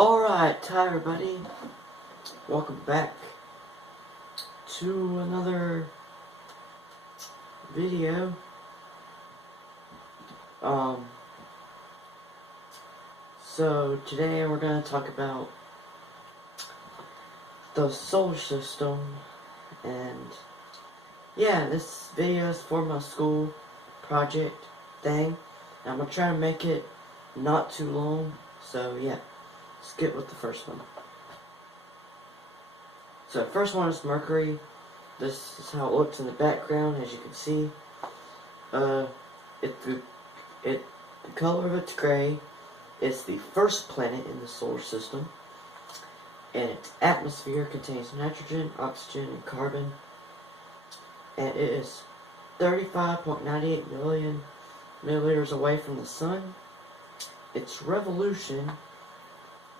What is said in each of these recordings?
Alright, hi everybody. Welcome back to another video. So today we're going to talk about the solar system, and yeah, this video is for my school project thing. I'm going to try to make it not too long, so yeah, let's get with the first one. So the first one is Mercury. This is how it looks in the background, as you can see. The color of it's gray. It's the first planet in the solar system, and its atmosphere contains nitrogen, oxygen, and carbon. And it is 35.98 million millimeters away from the sun. Its revolution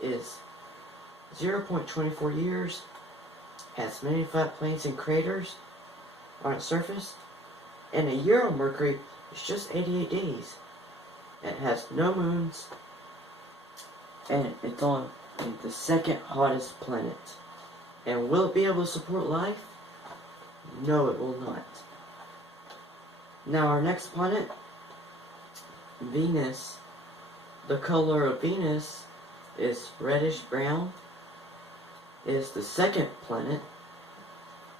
is 0.24 years. Has many flat plains and craters on its surface, and a year on Mercury is just 88 days. It has no moons, and it's on the second hottest planet. And will it be able to support life? No, it will not. Now our next planet, Venus. The color of Venus is reddish brown. It is the second planet.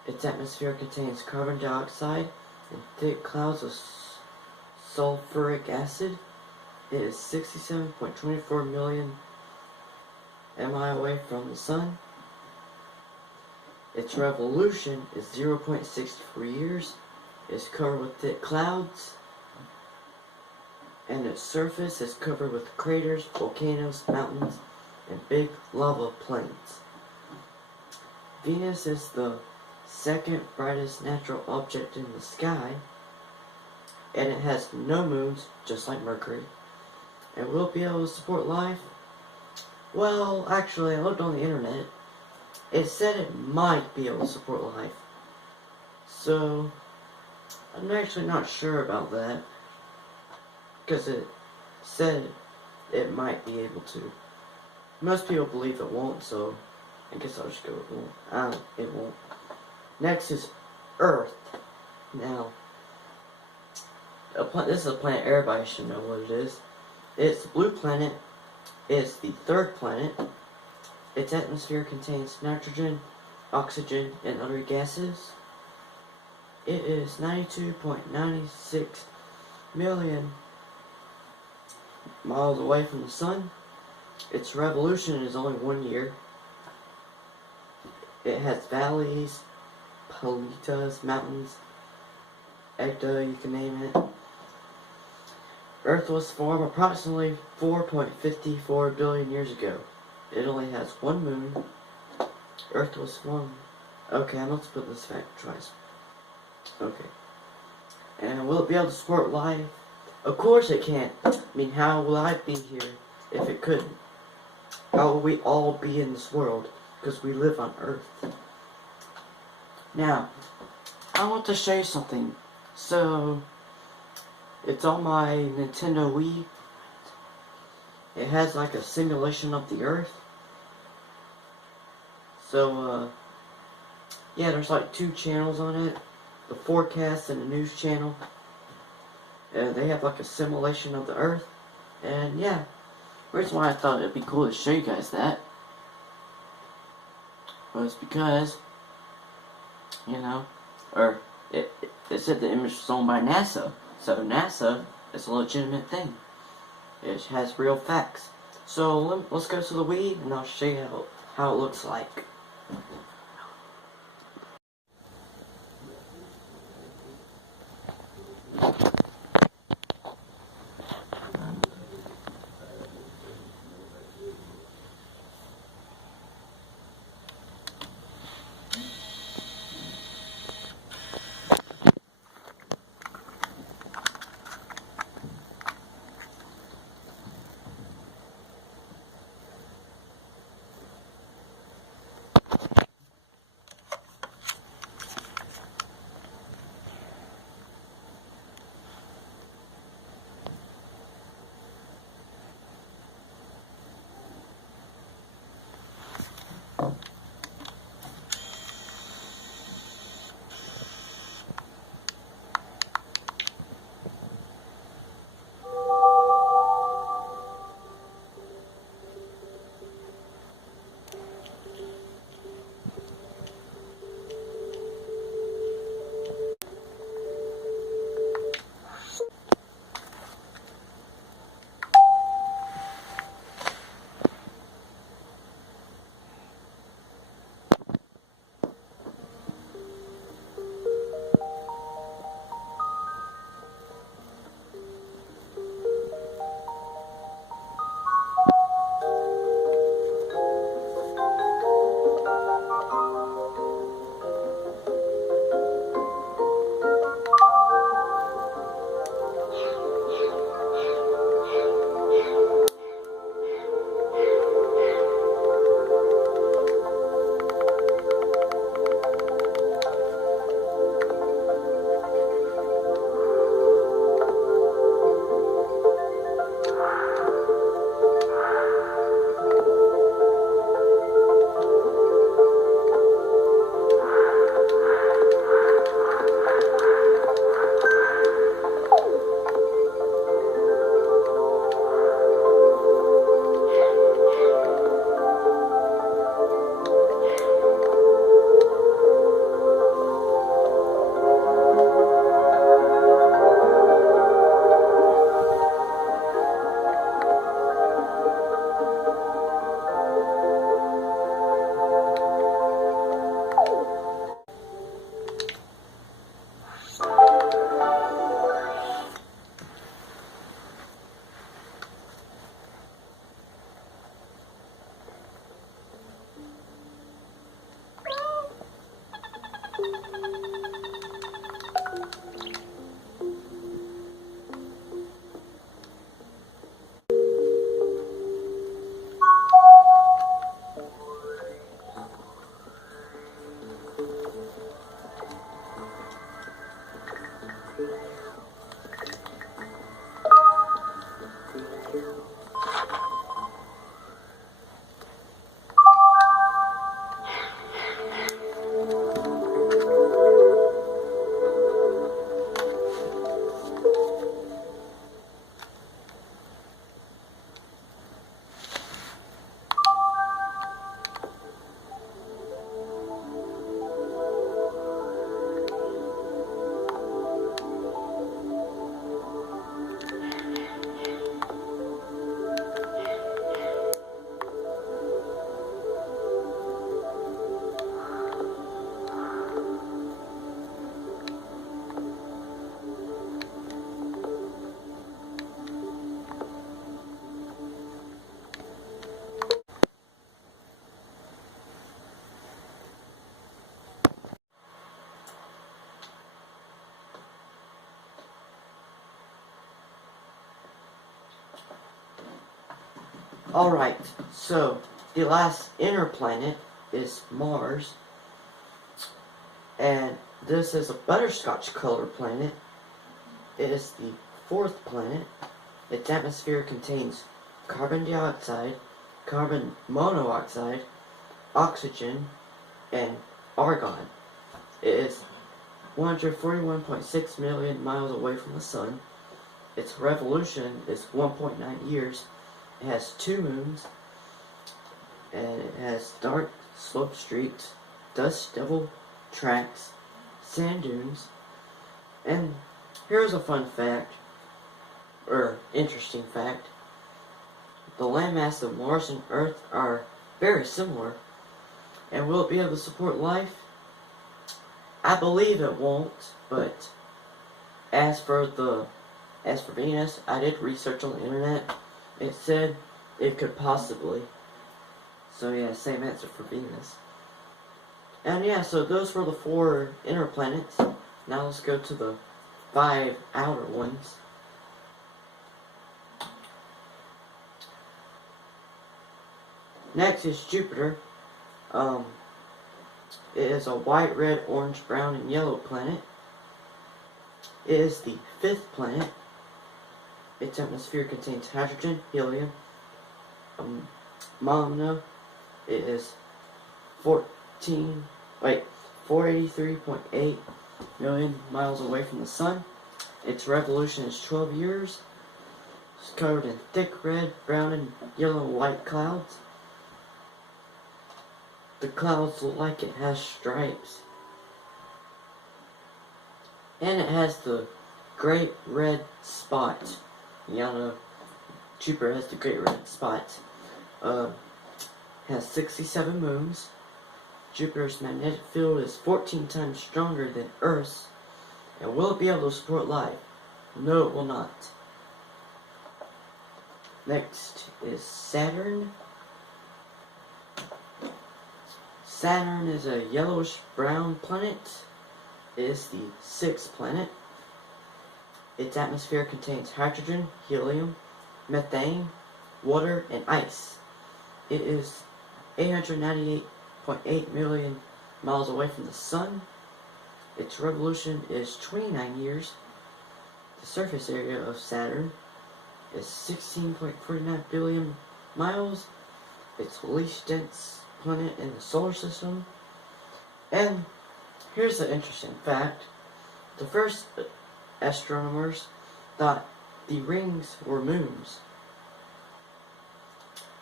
Its atmosphere contains carbon dioxide and thick clouds of sulfuric acid. It is 67.24 million mi away from the sun. Its revolution is 0.64 years. It is covered with thick clouds, and its surface is covered with craters, volcanoes, mountains, and big lava plains. Venus is the second brightest natural object in the sky, and it has no moons, just like Mercury. And will it be able to support life? Well, actually, I looked on the internet. It said it might be able to support life. So, I'm actually not sure about that, because it said it might be able to. Most people believe it won't, so I guess I'll just go with it won't. It won't. Next is Earth. Now, this is a planet everybody should know what it is. It's a blue planet. It's the third planet. Its atmosphere contains nitrogen, oxygen, and other gases. It is 92.96 million miles away from the sun. Its revolution is only 1 year. It has valleys, palitas, mountains, Egda, you can name it. Earth was formed approximately 4.54 billion years ago. It only has one moon. Earth was formed. Okay, I'm going to put this fact twice. Okay. And will it be able to support life? Of course it can. I mean, how will I be here if it couldn't? How will we all be in this world? Because we live on Earth. Now, I want to show you something. So, it's on my Nintendo Wii. It has like a simulation of the Earth. So, yeah, there's like 2 channels on it. The forecast and the news channel. And they have like a simulation of the Earth. And yeah, the reason why I thought it'd be cool to show you guys that was because, you know, it said the image was owned by NASA. So NASA is a legitimate thing. It has real facts. So let's go to the Wii and I'll show you how it looks like. Alright, so the last inner planet is Mars, and this is a butterscotch colored planet. It is the fourth planet. Its atmosphere contains carbon dioxide, carbon monoxide, oxygen, and argon. It is 141.6 million miles away from the sun. Its revolution is 1.9 years. It has 2 moons, and it has dark slope streaks, dust devil tracks, sand dunes, and here's a fun fact, or interesting fact. The landmass of Mars and Earth are very similar, and will it be able to support life? I believe it won't, but as for Venus, I did research on the internet. It said it could possibly. So yeah, same answer for Venus. And yeah, so those were the 4 inner planets. Now let's go to the 5 outer ones. Next is Jupiter. It is a white, red, orange, brown, and yellow planet. It is the 5th planet. Its atmosphere contains hydrogen, helium, ammonia. It is 483.8 million miles away from the sun. Its revolution is 12 years. It's covered in thick red, brown, and yellow and white clouds. The clouds look like it has stripes. And it has the great red spot. Y'all know Jupiter has the great red spot. Has 67 moons. Jupiter's magnetic field is 14 times stronger than Earth's. And will it be able to support life? No, it will not. Next is Saturn. Saturn is a yellowish brown planet. It is the 6th planet. Its atmosphere contains hydrogen, helium, methane, water, and ice. It is 898.8 million miles away from the sun. Its revolution is 29 years. The surface area of Saturn is 16.49 billion miles. It's the least dense planet in the solar system. And here's the interesting fact. The first astronomers thought the rings were moons.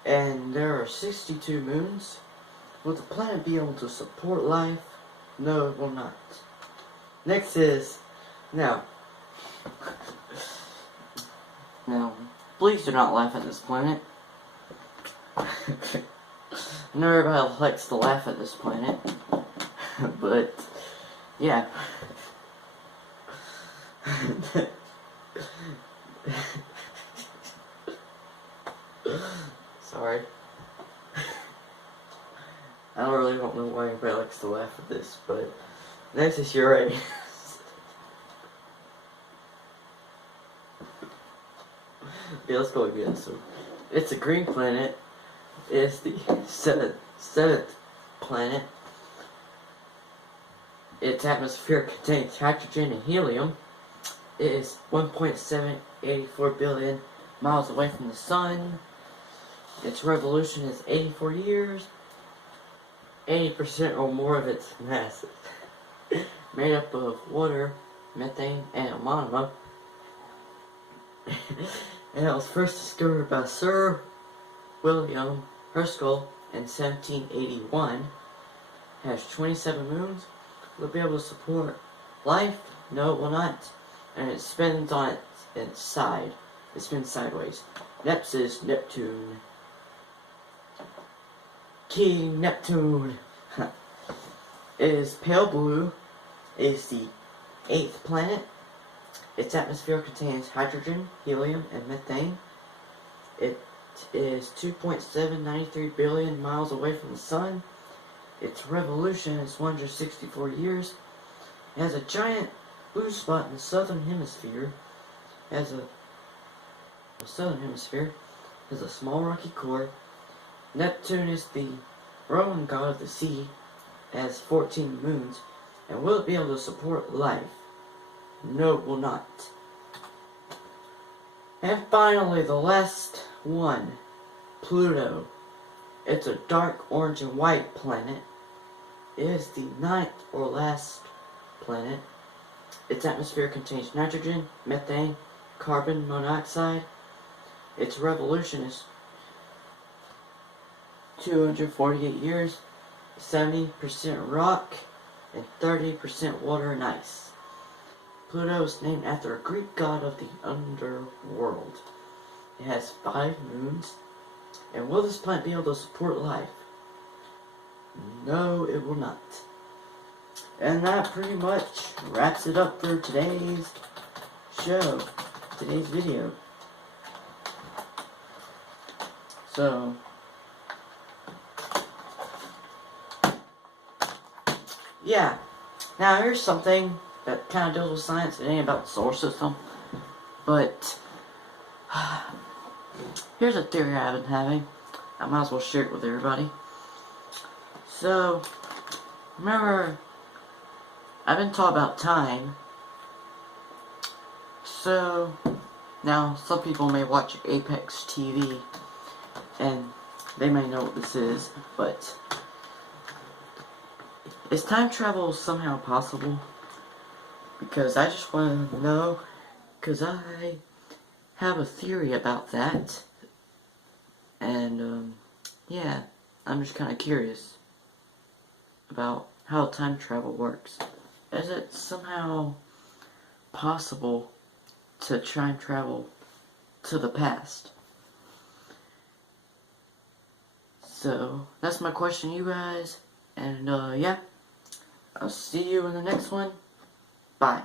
And there are 62 moons. Will the planet be able to support life? No, it will not. Next is, now, please do not laugh at this planet. I know everybody likes to laugh at this planet, but, yeah. Sorry. I don't know why everybody likes to laugh at this, but next is Uranus. Yeah, let's go again. So, it's a green planet. It's the seventh planet. Its atmosphere contains hydrogen and helium. It is 1.784 billion miles away from the sun. Its revolution is 84 years. 80% or more of its mass is made up of water, methane, and ammonia. And it was first discovered by Sir William Herschel in 1781. It has 27 moons. Will it be able to support life? No, it will not. And it spins on its side. It spins sideways. Next is Neptune. King Neptune. It is pale blue. It is the 8th planet. Its atmosphere contains hydrogen, helium, and methane. It is 2.793 billion miles away from the sun. Its revolution is 164 years. It has a giant blue spot in the southern hemisphere. It has a southern hemisphere. has a small rocky core. Neptune is the Roman god of the sea, has 14 moons, and will it be able to support life? No, it will not. And finally, the last one, Pluto. It's a dark orange and white planet. It is the 9th or last planet. Its atmosphere contains nitrogen, methane, carbon monoxide. Its revolution is 248 years, 70% rock, and 30% water and ice. Pluto is named after a Greek god of the underworld. It has 5 moons. And will this planet be able to support life? No, it will not. And that pretty much wraps it up for today's show, today's video. So, yeah. Now here's something that kind of deals with science. It ain't about the solar system. But, here's a theory I've been having. I might as well share it with everybody. So, remember, I've been talking about time. So, now some people may watch Apex TV, and they may know what this is, but is time travel somehow possible? Because I just want to know, because I have a theory about that, and yeah, I'm just kind of curious about how time travel works. Is it somehow possible to try and travel to the past? So, that's my question to you guys, and yeah, I'll see you in the next one. Bye.